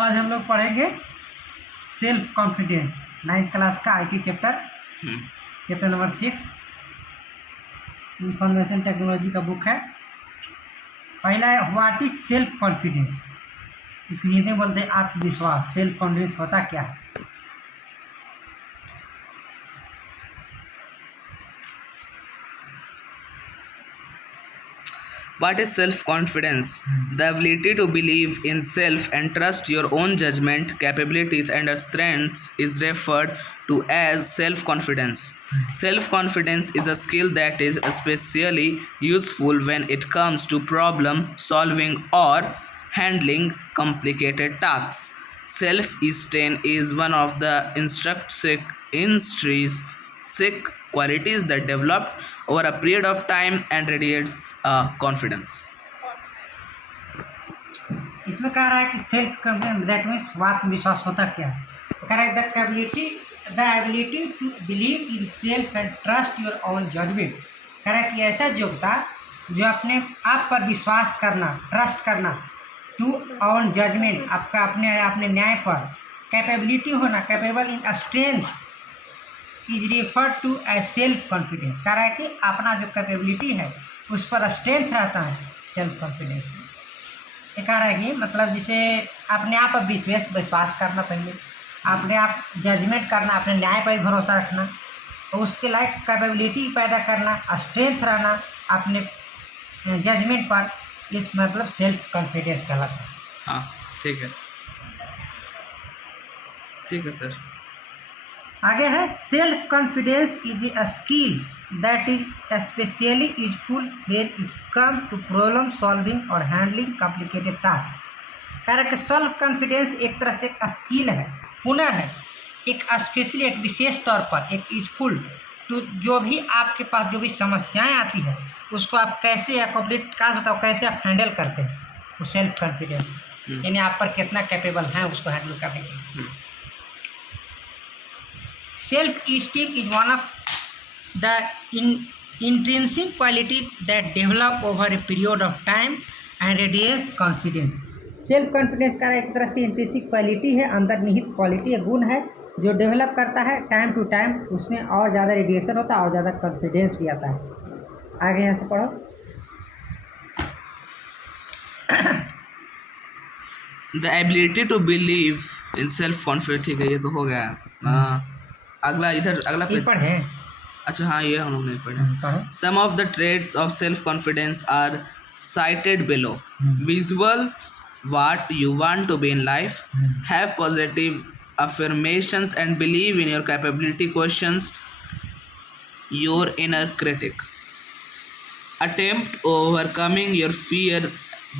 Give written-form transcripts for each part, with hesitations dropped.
आज हम लोग पढ़ेंगे सेल्फ कॉन्फिडेंस, 9th क्लास का IT chapter number 6, information technology का बुक है। पहला है व्हाट इज सेल्फ कॉन्फिडेंस। इसको हिंदी में बोलते हैं आत्मविश्वास। सेल्फ कॉन्फिडेंस होता क्या है? What is self-confidence? The ability to believe in self and trust your own judgment, capabilities, and strengths is referred to as self-confidence. Self-confidence is a skill that is especially useful when it comes to problem solving or handling complicated tasks. Self-esteem is one of the intrinsic qualities that develop over a period of time and radiates confidence. इसमें कह रहा है कि self confidence that means आत्मविश्वास होता क्या है। कह रहा है the ability to believe in self and trust your own judgment. कह रहा है कि ऐसा योग्यता जो अपने आप पर विश्वास करना, ट्रस्ट करना, टू ओन जजमेंट आपका अपने न्याय पर, कैपेबिलिटी होना, capable in strength is refer to as self confidence. कह रहा है कि अपना जो कैपेबिलिटी है उस पर स्ट्रेंथ रहता है सेल्फ कॉन्फिडेंस। ये कह रहा है कि मतलब जिसे अपने आप पर विश्वास करना, पहले अपने आप जजमेंट करना, अपने न्याय पर भी भरोसा रखना, और उसके लायक कैपेबिलिटी पैदा करना, स्ट्रेंथ रहना अपने जजमेंट पर, इस मतलब सेल्फ कॉन्फिडेंस कहलाता है। हाँ, ठीक है सर। आगे है self confidence is a skill that is especially useful when it's come to problem solving और हैंडलिंग कॉम्प्लिकेटेड टास्क। कह रहा है कि सेल्फ कॉन्फिडेंस एक तरह से एक स्किल है, हुनर है, एक स्पेशली एक विशेष तौर पर एक यूजफुल टू जो भी आपके पास जो भी समस्याएं आती है उसको आप कैसे अकोमोडेट का होता है, कैसे आप हैंडल करते हैं, वो सेल्फ कॉन्फिडेंस यानी आप पर कितना कैपेबल हैं उसको हैंडल करने के। Self-esteem is one of the intrinsic qualities that develop over a period of time and radiates confidence. Self confidence का एक तरह से इंट्रिंसिक क्वालिटी है, अंतर्निहित क्वालिटी है, गुण है जो डेवलप करता है टाइम टू टाइम, उसमें और ज़्यादा रेडिएशन होता है और ज़्यादा कॉन्फिडेंस भी आता है। आगे यहाँ से पढ़ो। The ability to believe in self confidence, ठीक है, ये तो हो गया। अगला पेज पढ़े। अच्छा हाँ, ये हम लोग नहीं पढ़े। Some of the traits of self confidence are cited below. Visuals what you want to be in life. Have positive affirmations and believe in your capability. Questions your inner critic. Attempt overcoming your fear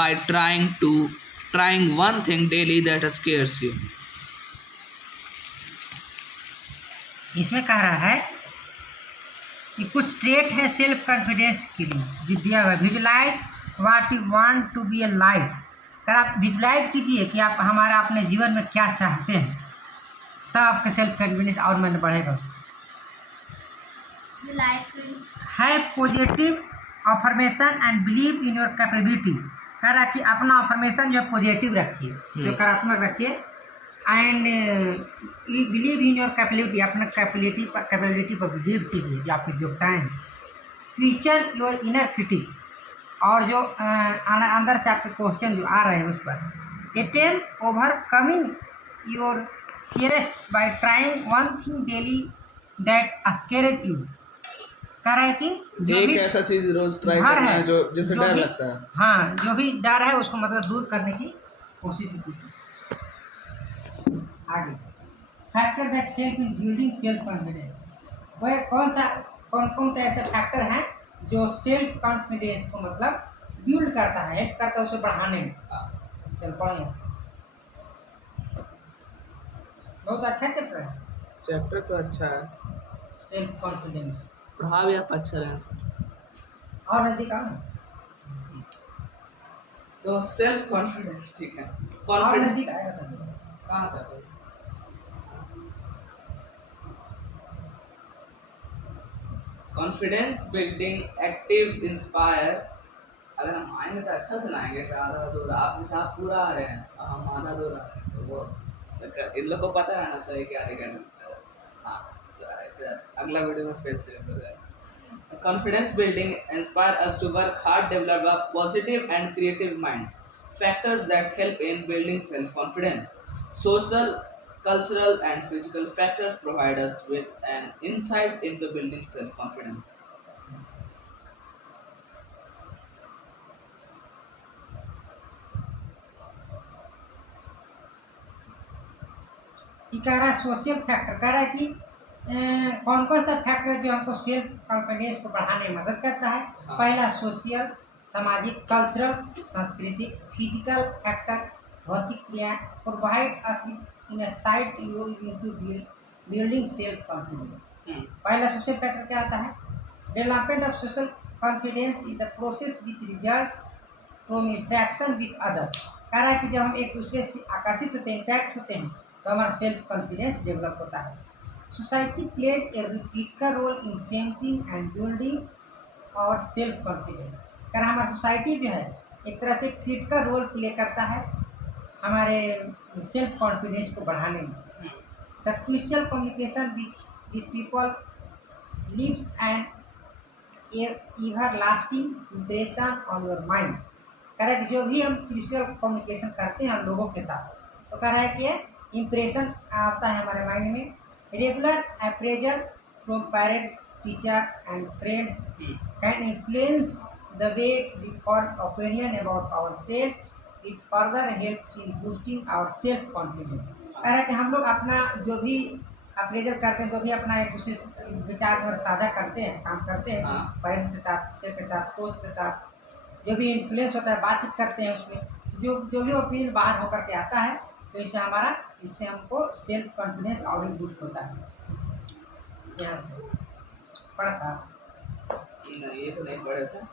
by trying one thing daily that scares you. इसमें कह रहा है कि कुछ trait है self confidence के लिए जो दिया हुआ है। Visualize what you want to be a life. अगर आप विजुलाइज कीजिए कि आप हमारा अपने जीवन में क्या चाहते हैं, तब आपका सेल्फ कॉन्फिडेंस और मैंने बढ़ेगा। है positive affirmation and believe in your capability. कह रहा है कि अपना अफर्मेशन जो है पॉजिटिव रखिए, सकारात्मक रखिए, and you believe in your capability, अपना कैपेबिलिटी पर बिलीव कीजिए जो आपकी योग्यताएँ हैं। क्वेश्चन योर इनर क्रिटिक, और जो अंदर से आपके क्वेश्चन जो आ रहे हैं उस पर। Attempt overcoming your fears by trying one thing daily that scares you. कह रहा है कि जो भी ऐसा चीज रोज ट्राई करना है जो जिससे डर लगता है, हाँ, जो भी डर है उसको मतलब दूर करने की कोशिश कीजिए। आगे factor that help in building self confidence. वह कौन सा ऐसे फैक्टर हैं जो सेल्फ कॉन्फिडेंस को मतलब बिल्ड करता है, हेल्प करता है उसे बढ़ाने में। चल पढ़ें। बहुत अच्छा चैप्टर है। चैप्टर तो अच्छा है। सेल्फ कॉन्फिडेंस पढ़ा भी आप अच्छा रहे सर। और नजदीक आओ ना। तो सेल्फ कॉन्फिडेंस, ठीक है, और नजदीक आएगा कहाँ तक? Confidence building actives inspire. अगर हम आएंगे तो अच्छा से लाएंगे, आधा अधूरा। आप जैसे आप पूरा आ रहे हैं, हम आधा अधूरा आ रहे हैं, तो वो इन लोग को पता रहना चाहिए कि आने का हाँ, तो ऐसे अगला वीडियो में फिर से हो जाएगा। Confidence building inspire us to work hard, develop a positive and creative mind. Factors that help in building self-confidence. Social, cultural, and physical factors provide us with an insight into building self-confidence. ये कह रहा है social factor, कह रहा है कि कौन कौन सा फैक्टर जो हमको सेल्फ कॉन्फिडेंस को बढ़ाने में मदद करता है। हाँ। पहला सोशल, सामाजिक, कल्चरल, सांस्कृतिक, फिजिकल फैक्टर, भौतिक क्रिया provide us an insight into building self confidence. पहला सोशल फैक्टर क्या आता है? Development of social confidence is the process which result from interaction with other. कह रहा है कि जब हम एक दूसरे से आकर्षित होते हैं, इंटरेक्ट होते हैं, तो हमारा सेल्फ कॉन्फिडेंस डेवलप होता है। Society plays a critical role in setting and building our self confidence. कारण हमारी सोसाइटी जो है एक तरह से क्रिटिकल रोल प्ले करता है हमारे सेल्फ कॉन्फिडेंस को बढ़ाने में। The crucial communication with people leaves and ever lasting impression on your mind. कह रहा है कि जो भी हम क्रूशियल कम्युनिकेशन करते हैं हम लोगों के साथ, तो कह रहा है कि इम्प्रेशन आता है हमारे माइंड में। Regular appraisal from parents, teacher and friends can influence the way we form opinion about our self it further helps in boosting our self confidence. कह रहा है कि हम लोग अपना जो भी अप्रेजल करते हैं, जो भी अपना एक दूसरे से विचार और साझा करते हैं, काम करते हैं, पेरेंट्स के साथ, टीचर के साथ, दोस्त के साथ, जो भी इन्फ्लुएंस होता है, बातचीत करते हैं, उसमें जो भी ओपिनियन बाहर होकर के आता है, तो इससे हमको सेल्फ कॉन्फिडेंस और भी बूस्ट होता है। यहाँ से पढ़ा था नहीं, ये तो नहीं पढ़ा था।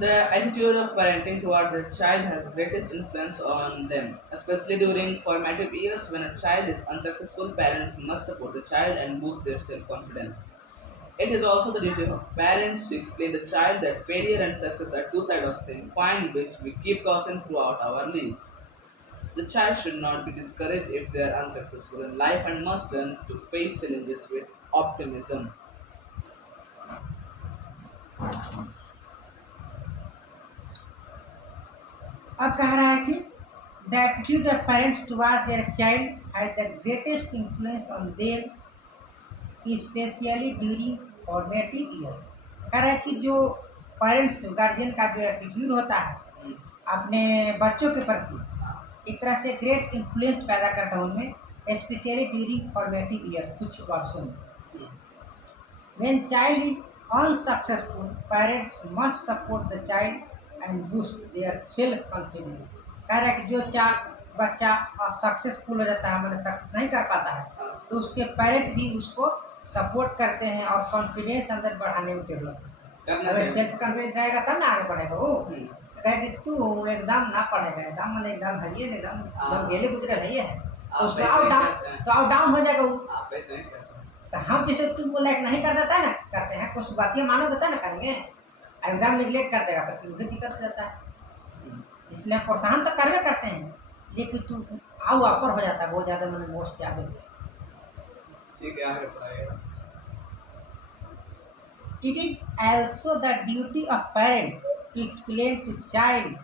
The attitude of parenting toward the child has greatest influence on them, especially during formative years when a child is unsuccessful. Parents must support the child and boost their self-confidence. It is also the duty of parents to explain the child that failure and success are two sides of the same coin, which we keep tossing throughout our lives. The child should not be discouraged if they are unsuccessful in life and must learn to face challenges with optimism. अब कह रहा है कि the attitude of parents towards their child has the greatest influence on them specially during formative years. कह रहा है कि जो पेरेंट्स गार्जियन का जो एटीट्यूड होता है अपने बच्चों के प्रति, एक तरह से ग्रेट इन्फ्लुएंस पैदा करता है उनमें, स्पेशली ड्यूरिंग फॉर्मेटिव ईयर्स, कुछ वर्षों में। When child is unsuccessful, parents must support the child and boost their self confidence. कह रहा है कि जो बच्चा सक्सेसफुल हो जाता है, मतलब सक्सेस नहीं कर पाता है, तो उसके पेरेंट भी उसको सपोर्ट करते हैं और कॉन्फिडेंस अंदर बढ़ाने में डेवलप करते हैं। अगर सेल्फ कॉन्फिडेंस रहेगा तब ना आगे बढ़ेगा वो। कहे कि तू एकदम ना पढ़ेगा, एकदम मतलब एकदम हरिये एकदम गेले गुजरे रही है, तो उसको आउट डाउन हो जाएगा वो। तो हम जैसे तुम वो लाइक नहीं कर देता है ना, करते हैं कुछ बातें मानो देता है ना, करेंगे एकदम निगलेक्ट कर देगा, तो फिर दिक्कत हो जाता है। इसलिए प्रोत्साहन तो करवे करते हैं, लेकिन तू आओ अपर हो जाता है बहुत ज़्यादा, मैंने मोस्ट क्या बोलते हैं। ठीक है, आगे पढ़ाइएगा। It is also the duty of parent to explain to child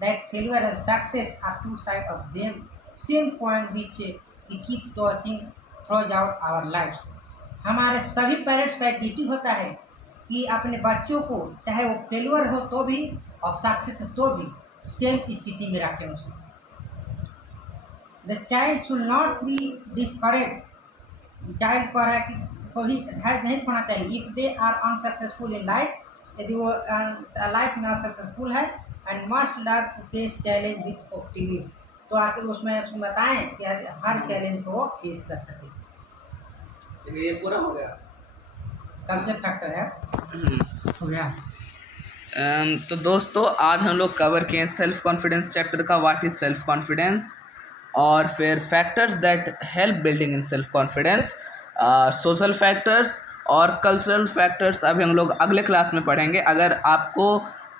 that failure and success are two sides of them same coin which we keep tossing throughout our lives। हमारे सभी पेरेंट्स का duty होता है कि अपने बच्चों को चाहे वो फेलियर हो तो भी और सक्सेस हो तो भी सेम स्थिति में रखें उसे। The child should not be discourage. Child को है कि कभी धैर्य नहीं खोना चाहिए। If they are unsuccessful in life, यदि वो लाइफ में अनसक्सेसफुल है, and must learn to face challenge with optimism, तो आखिर उसमें बताएं कि हर चैलेंज को वो फेस कर सके। ये पूरा हो गया, कल्चर फैक्टर है, हो गया। तो दोस्तों आज हम लोग कवर किए सेल्फ कॉन्फिडेंस चैप्टर का, व्हाट इज सेल्फ कॉन्फिडेंस, और फिर factors that help building in self confidence, social factors और कल्चरल फैक्टर्स अभी हम लोग अगले क्लास में पढ़ेंगे। अगर आपको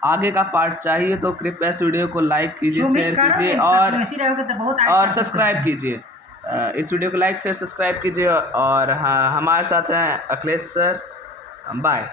आगे का पार्ट चाहिए तो कृपया इस वीडियो को लाइक कीजिए, जो शेयर उम्मीद कर कीजिए रहे हैं, और ऐसे रहोगे तो बहुत आगे और कर सब्सक्राइब सकते हैं। कीजिए। इस वीडियो को लाइक शेयर सब्सक्राइब कीजिए और हाँ, हमारे साथ हैं अखिलेश सर। बाय।